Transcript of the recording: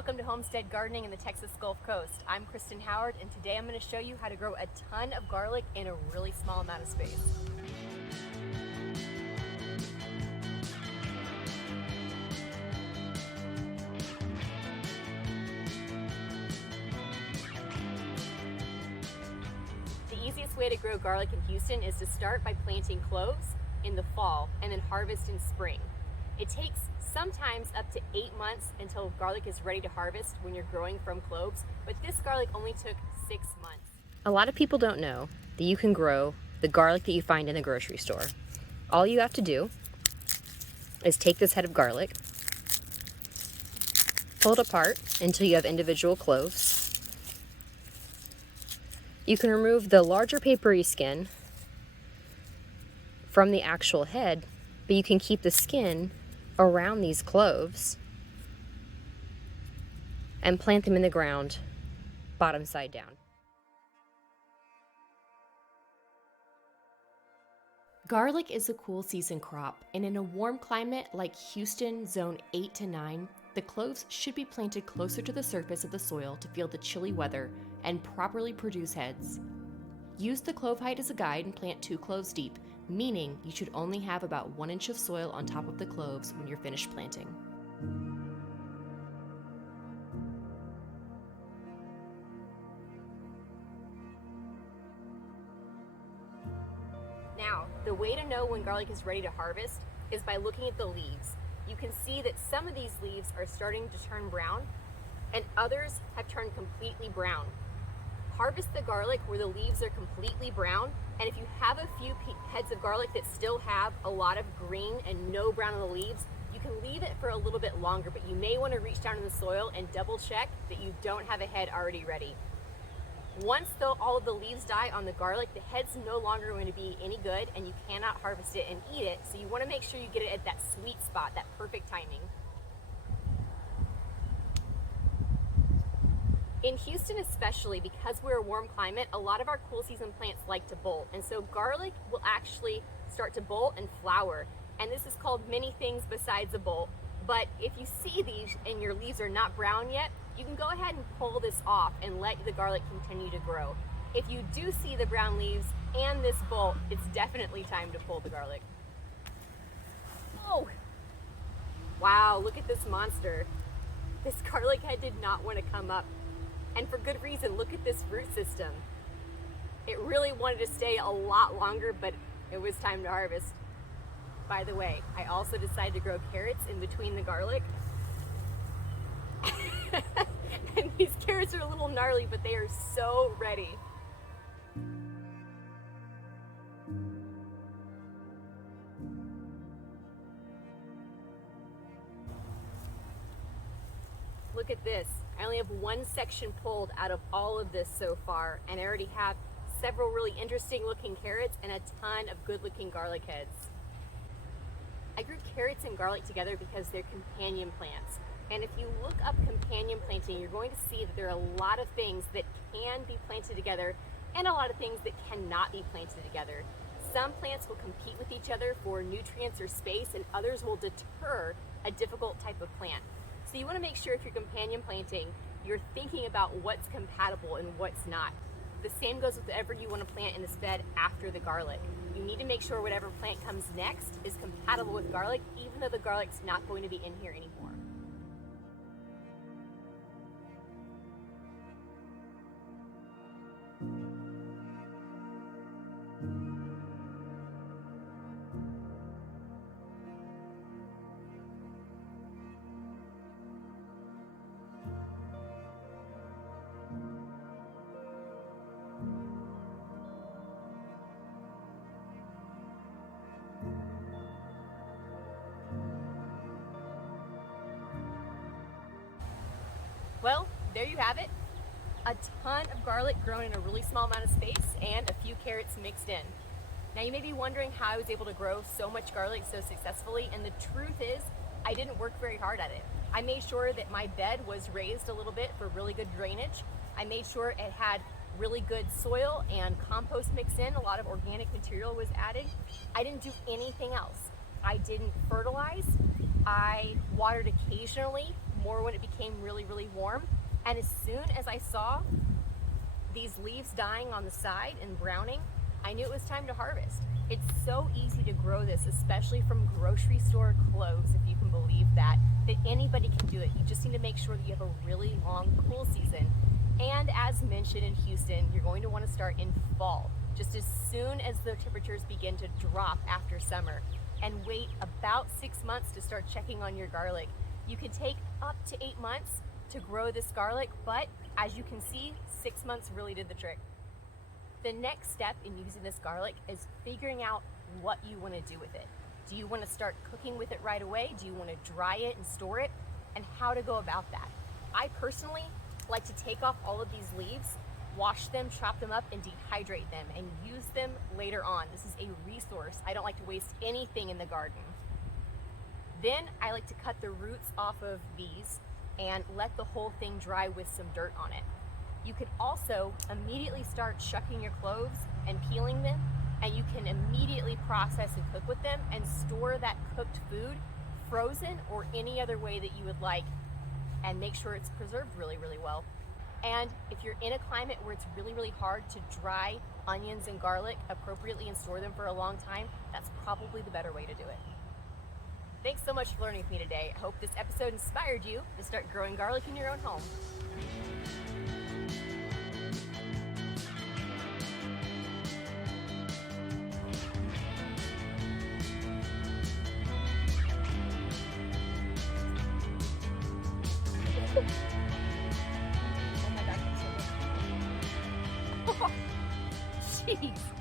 Welcome to Homestead Gardening in the Texas Gulf Coast. I'm Kristen Howard, and today I'm going to show you how to grow a ton of garlic in a really small amount of space. The easiest way to grow garlic in Houston is to start by planting cloves in the fall and then harvest in spring. It takes sometimes up to 8 months until garlic is ready to harvest when you're growing from cloves, but this garlic only took 6 months. A lot of people don't know that you can grow the garlic that you find in the grocery store. All you have to do is take this head of garlic, pull it apart until you have individual cloves. You can remove the larger papery skin from the actual head, but you can keep the skin around these cloves and plant them in the ground bottom side down. Garlic is a cool season crop, and in a warm climate like Houston zone 8 to 9, the cloves should be planted closer to the surface of the soil to feel the chilly weather and properly produce heads. Use the clove height as a guide and plant 2 cloves deep, meaning you should only have about 1 inch of soil on top of the cloves when you're finished planting. Now, the way to know when garlic is ready to harvest is by looking at the leaves. You can see that some of these leaves are starting to turn brown and others have turned completely brown. Harvest the garlic where the leaves are completely brown, and if you have a few heads of garlic that still have a lot of green and no brown on the leaves, you can leave it for a little bit longer, but you may want to reach down in the soil and double check that you don't have a head already ready. Once all of the leaves die on the garlic, the head's no longer going to be any good and you cannot harvest it and eat it, so you want to make sure you get it at that sweet spot, that perfect timing. In Houston especially, because we're a warm climate, a lot of our cool season plants like to bolt, and so garlic will actually start to bolt and flower, and this is called many things besides a bolt. But if you see these and your leaves are not brown yet, you can go ahead and pull this off and let the garlic continue to grow. If you do see the brown leaves and this bolt, it's definitely time to pull the garlic. Oh! Wow, look at this monster. This garlic head did not want to come up. And for good reason. Look at this root system. It really wanted to stay a lot longer, but it was time to harvest. By the way, I also decided to grow carrots in between the garlic. And these carrots are a little gnarly, but they are so ready. Look at this. I only have 1 section pulled out of all of this so far, and I already have several really interesting looking carrots and a ton of good looking garlic heads. I grew carrots and garlic together because they're companion plants. And if you look up companion planting, you're going to see that there are a lot of things that can be planted together and a lot of things that cannot be planted together. Some plants will compete with each other for nutrients or space, and others will deter a difficult type of plant. So you want to make sure if you're companion planting, you're thinking about what's compatible and what's not. The same goes with whatever you want to plant in this bed after the garlic. You need to make sure whatever plant comes next is compatible with garlic, even though the garlic's not going to be in here anymore. Well, there you have it. A ton of garlic grown in a really small amount of space and a few carrots mixed in. Now you may be wondering how I was able to grow so much garlic so successfully, and the truth is I didn't work very hard at it. I made sure that my bed was raised a little bit for really good drainage. I made sure it had really good soil and compost mixed in. A lot of organic material was added. I didn't do anything else. I didn't fertilize. I watered occasionally, more when it became really, really warm. And as soon as I saw these leaves dying on the side and browning, I knew it was time to harvest. It's so easy to grow this, especially from grocery store cloves, if you can believe that anybody can do it. You just need to make sure that you have a really long cool season. And as mentioned in Houston, you're going to want to start in fall, just as soon as the temperatures begin to drop after summer, and wait about 6 months to start checking on your garlic. You can take up to 8 months to grow this garlic, but as you can see, 6 months really did the trick. The next step in using this garlic is figuring out what you want to do with it. Do you want to start cooking with it right away? Do you want to dry it and store it? And how to go about that. I personally like to take off all of these leaves, wash them, chop them up, and dehydrate them and use them later on. This is a resource. I don't like to waste anything in the garden. Then I like to cut the roots off of these and let the whole thing dry with some dirt on it. You could also immediately start shucking your cloves and peeling them, and you can immediately process and cook with them and store that cooked food frozen or any other way that you would like, and make sure it's preserved really, really well. And if you're in a climate where it's really, really hard to dry onions and garlic appropriately and store them for a long time, that's probably the better way to do it. Thanks so much for learning with me today. I hope this episode inspired you to start growing garlic in your own home. Oh my God, that's so good. Jeez.